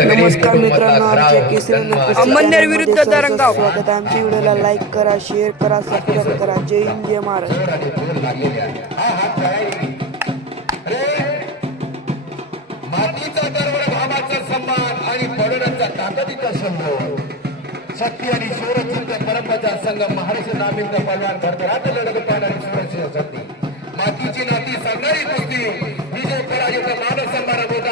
नमस्कार मित्रांनो आमच्या केसरी अंमळनेर विरुद्ध दरंगाव. स्वागत आहे. आमच्या व्हिडिओला लाईक करा शेअर करा सबस्क्राईब करा जय हिंद जय महाराष्ट्र शक्ती आणि शौरचिंत परंपरा संघ महाराष्ट्र नामिंद पलवान भरभराट लढत पाहणारी सुरक्षित शक्ती मातीची नाती सांगणारी कुस्ती विजय पराजित मान सन्मान होता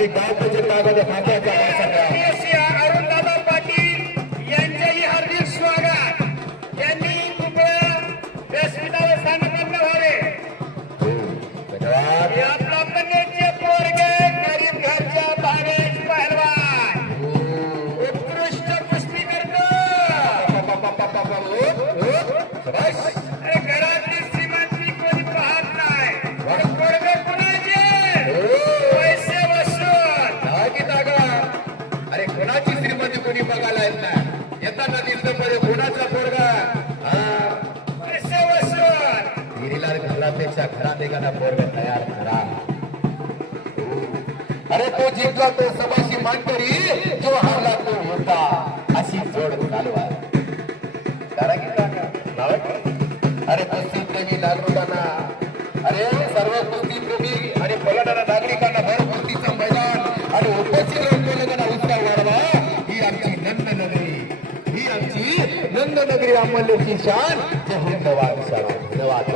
आणि गावचे ताकद खात्याच्या पाहिजे कोणाचा पोरगा. हा. पैसे वसूल विहिरीला घरात एखादा पोरगा तयार करा अरे तो जिंकला तो सभाशी मानकरी जो हरला तो होता. अशी जोड चालवा करा की काका? अरे कुस्ती प्रेमी नागरिकांना अरे सर्व कुस्ती प्रेमी आणि पलटणाऱ्या नागरिकांना भर कुस्तीचं मैदान. नगरी अंमल्याची शान. जय हिंद वादशाला धन्यवाद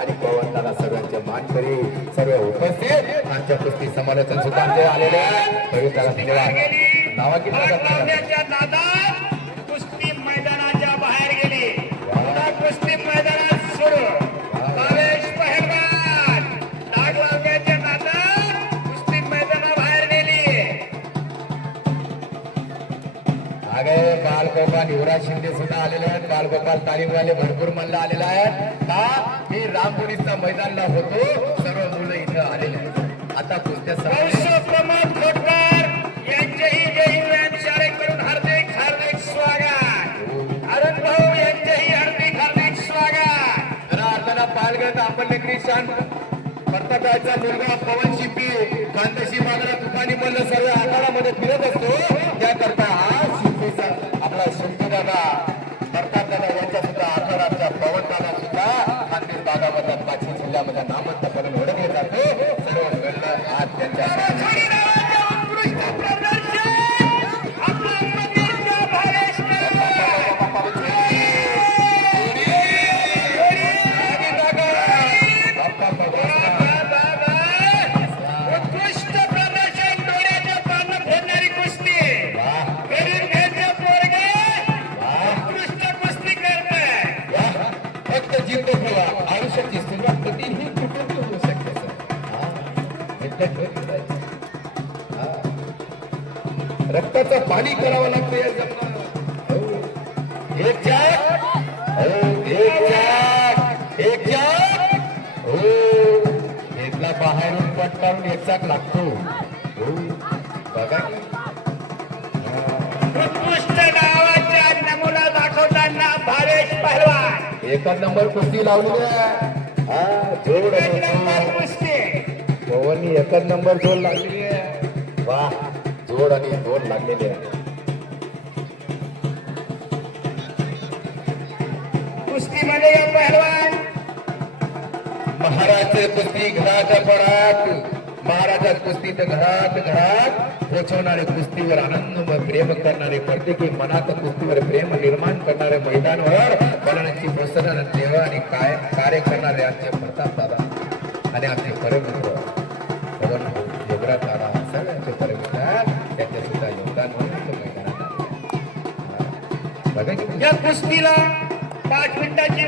आणि पवन दादा सर्वांचे मानकरी सर्व उपस्थित. आमच्या कुस्ती समालोचन सुद्धा आमचे आलेले आहे. दादा नावा किती अगे बालगोपाल युवराज शिंदे सुद्धा आलेले आहेत. बालगोपाल तालीमवाले भरपूर म्हणलं आलेला आहे का? मी रामपुरीचा मैदानला होतो. सर्व मुलं इथं आलेले आहेत. आता कुस्त्या संपल्या. कौशव प्रमोद खोटकर यांचेही जय हिंद. व्यायाम शाळेकडून हार्दिक हार्दिक स्वागत. अरुण भाऊ यांचेही हार्दिक हार्दिक स्वागत. जरा अर्धाला पालघर आपण शान प्रतापाचा मुलगा पवन शिपी खानदेशी बाजारात दुकानी मल्ल सर्व आकारामध्ये फिरत असतो dapat dapat रक्ताचं पाणी करावं लागतं या जन्मात हो. एक हो, एक एक हो. एकला बाहेरून पटकावून एक चाक लागतो. हो. बघा. उत्कृष्ट नमुना दाखवताना भावेश पहलवान. एकच नंबर कुस्ती लावली हा जोड कुस्ती. पवननी एकच नंबर जोड लागलेली आहे. वा. जोड आणि जोड लागलेले आहे कुस्तीमध्ये या पहलवान. महाराज कुस्ती घराच्या पडात महाराजात कुस्ती तर घरात घरात पोचवणारे कुस्तीवर आनंद व प्रेम करणारे प्रत्येकी मनात कुस्तीवर प्रेम निर्माण करणारे मैदानावर देव आणि काय कार्य करणारे आमचे प्रताप दादा आणि आमचे परमित्र या कुस्तीला पाच मिनिटाची